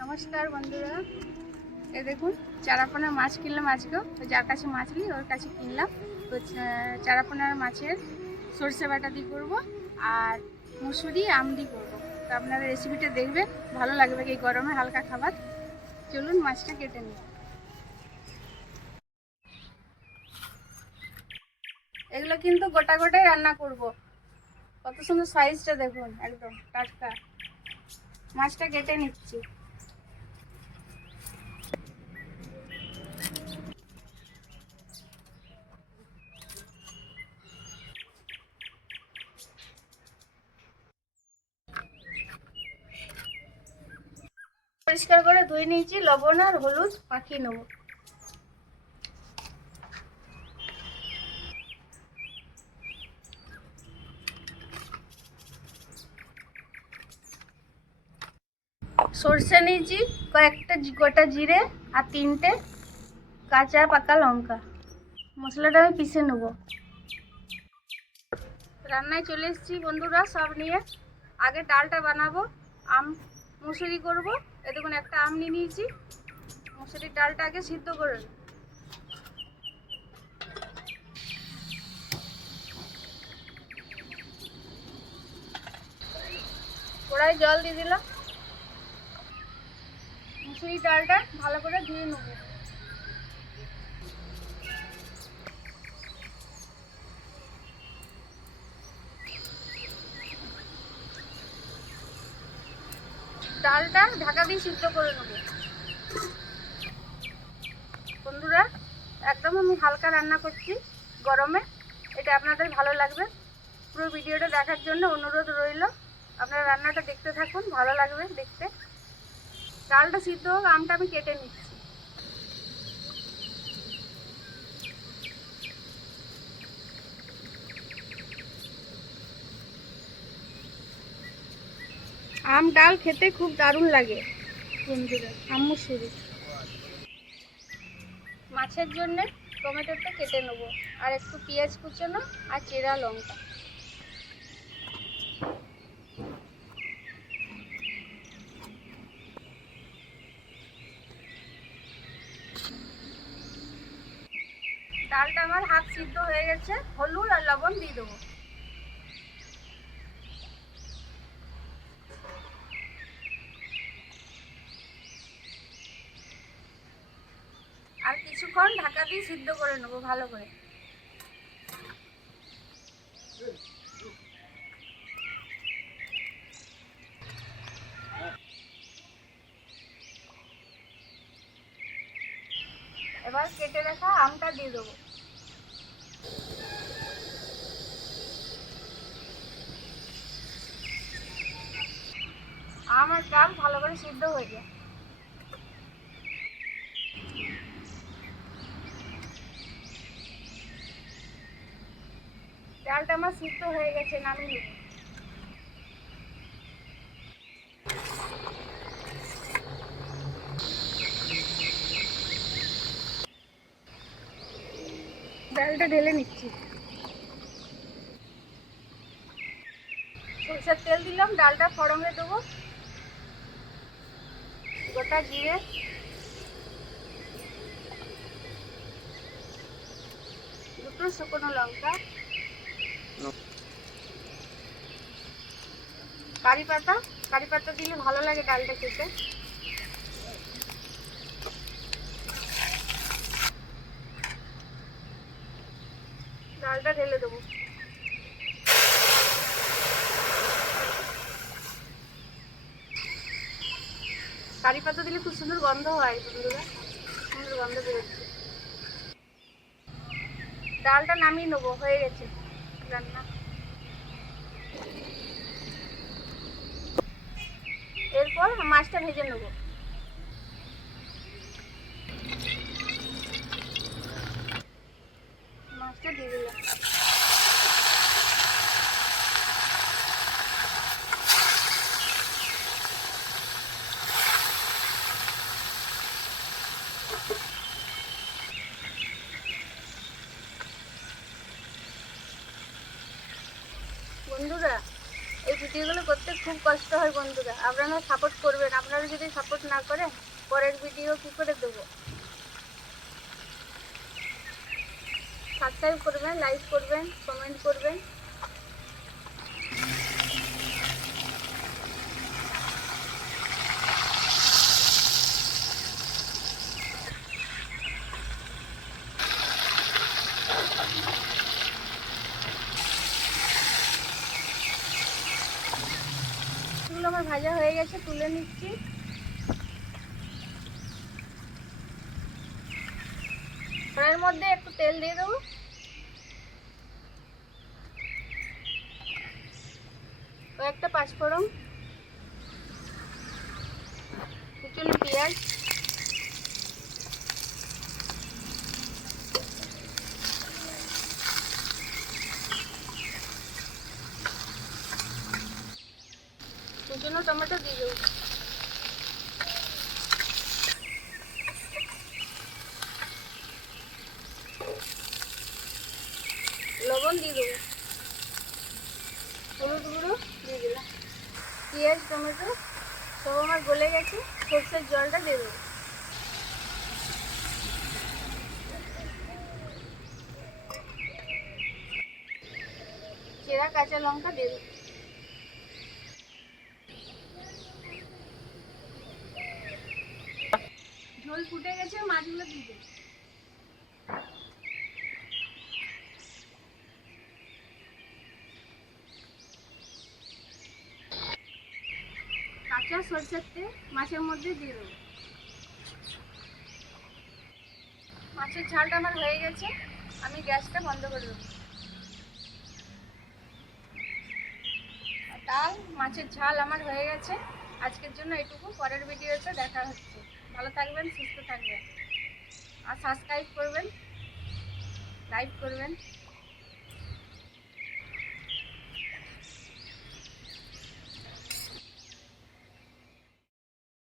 নমস্কার বন্ধুরা, এই দেখুন চারাপোনা মাছ কিনলাম আজকেও। যার কাছে মাছ নিই ওর কাছে কিনলাম। তো চারাপোনার মাছের সরষে বাটা দিয়ে করবো আর মুসুরি আম দিয়ে করবো। তো আপনারা রেসিপিটা দেখবেন, ভালো লাগবে এই গরমে হালকা খাবার। চলুন মাছটা কেটে নিই। এগুলো কিন্তু গোটা গোটাই রান্না করব। কত সুন্দর সাইজটা দেখুন, একদম টাটকা। মাছটা কেটে নিচ্ছি। পরিষ্কার করে ধুয়ে নিয়েছি, লবণ আর হলুদ মাখিয়ে নেব। সরষে নিয়েছি, কয়েকটা গোটা জিরে আর 3টে কাঁচা পাকা লঙ্কা। মশলাটা আমি পিষে নেব। রান্নায় চলে এসেছি বন্ধুরা সব নিয়ে। আগে ডালটা বানাবো, আম মুসুরি করব। এই দেখুন একটা আম নিয়ে নিয়েছি। মুসুরির ডালটা আগে সিদ্ধ করে নেব। কড়াই জল দিয়ে দিলাম। মুসুরির ডালটা ভালো করে ধুয়ে নেব। ডালটা ঢাকা দিয়ে সিদ্ধ করে নেব। বন্ধুরা একদম আমি হালকা রান্না করছি গরমে, এটা আপনাদের ভালো লাগবে। পুরো ভিডিওটা দেখার জন্য অনুরোধ রইল। আপনারা রান্নাটা দেখতে থাকুন, ভালো লাগবে দেখতে। ডালটা সিদ্ধ হোক, আমটা আমি কেটে নিচ্ছি। আম ডাল খেতে খুব দারুণ লাগে বন্ধুরা। আম মুসুরি মাছের জন্য টমেটোটা কেটে নেবো, আর একটু পেঁয়াজ কুচানো আর চেরা লঙ্কা। ডালটা আমার হাফ সিদ্ধ হয়ে গেছে, হলুদ আর লবণ দিয়ে দেবো। আর কিছুক্ষণ ঢাকা দিয়ে সিদ্ধ করে নেবো ভালো করে। এবার কেটে রাখা আমটা দিয়ে দেবো। আম আর ডাল ভালো করে সিদ্ধ হয়ে যায়। ডালটা আমার সিদ্ধ হয়ে গেছে, নামিয়ে নেব। ডালটা ঢেলে নিচ্ছি। সরষের তেল দিলাম, ডালটা ফোড়নে দেবো। গোটা জিরে, দুটো শুকনো লঙ্কা, কারি পাতা। কারি পাতা দিলে ভালো লাগে ডালটা খেতে। ডালটা ঢেলে দেবো। কারি পাতা দিলে খুব সুন্দর গন্ধ হয় বন্ধুরা, সুন্দর গন্ধ বেরোচ্ছে। ডালটা নামিয়ে নেবো, হয়ে গেছে রান্না। এরপর মাছটা ভেজে নেবো। মাছটা দিয়ে দিলাম। বন্ধুরা এই ভিডিওগুলো করতে খুব কষ্ট হয় বন্ধুরা, আপনারা সাপোর্ট করবেন। আপনারা যদি সাপোর্ট না করেন পরের ভিডিও কী করে দেবো? সাবস্ক্রাইব করবেন, লাইক করবেন, কমেন্ট করবেন। এগুলো আমার ভাজা হয়ে গেছে, তুলে নিচ্ছি। কড়াইয়ের মধ্যে একটু তেল দিয়ে দেবো, কয়েকটা পাঁচফোড়ন, কুচনো পেঁয়াজ, কুচনো টমেটো দিয়ে দেবো, লবণ দিয়ে দেবো, হলুদ গুঁড়ো দিয়ে দিলাম। পেঁয়াজ টমেটো সব আমার গলে গেছে, সরষের জলটা দিয়ে দেবো। চেরা কাঁচা লঙ্কা দিয়ে দেবো। ঝোল ফুটে গেছে, মাছগুলো দিয়ে দেবো। কাঁচা সরষের তেল মাছের মধ্যে দিয়ে দেবো। মাছের ঝালটা আমার হয়ে গেছে, আমি গ্যাসটা বন্ধ করে দেবো। ডাল মাছের ঝাল আমার হয়ে গেছে। আজকের জন্য এটুকু, পরের ভিডিওতে দেখা হচ্ছে। ভালো থাকবেন, সুস্থ থাকবেন, আর সাবস্ক্রাইব করবেন, লাইক করবেন।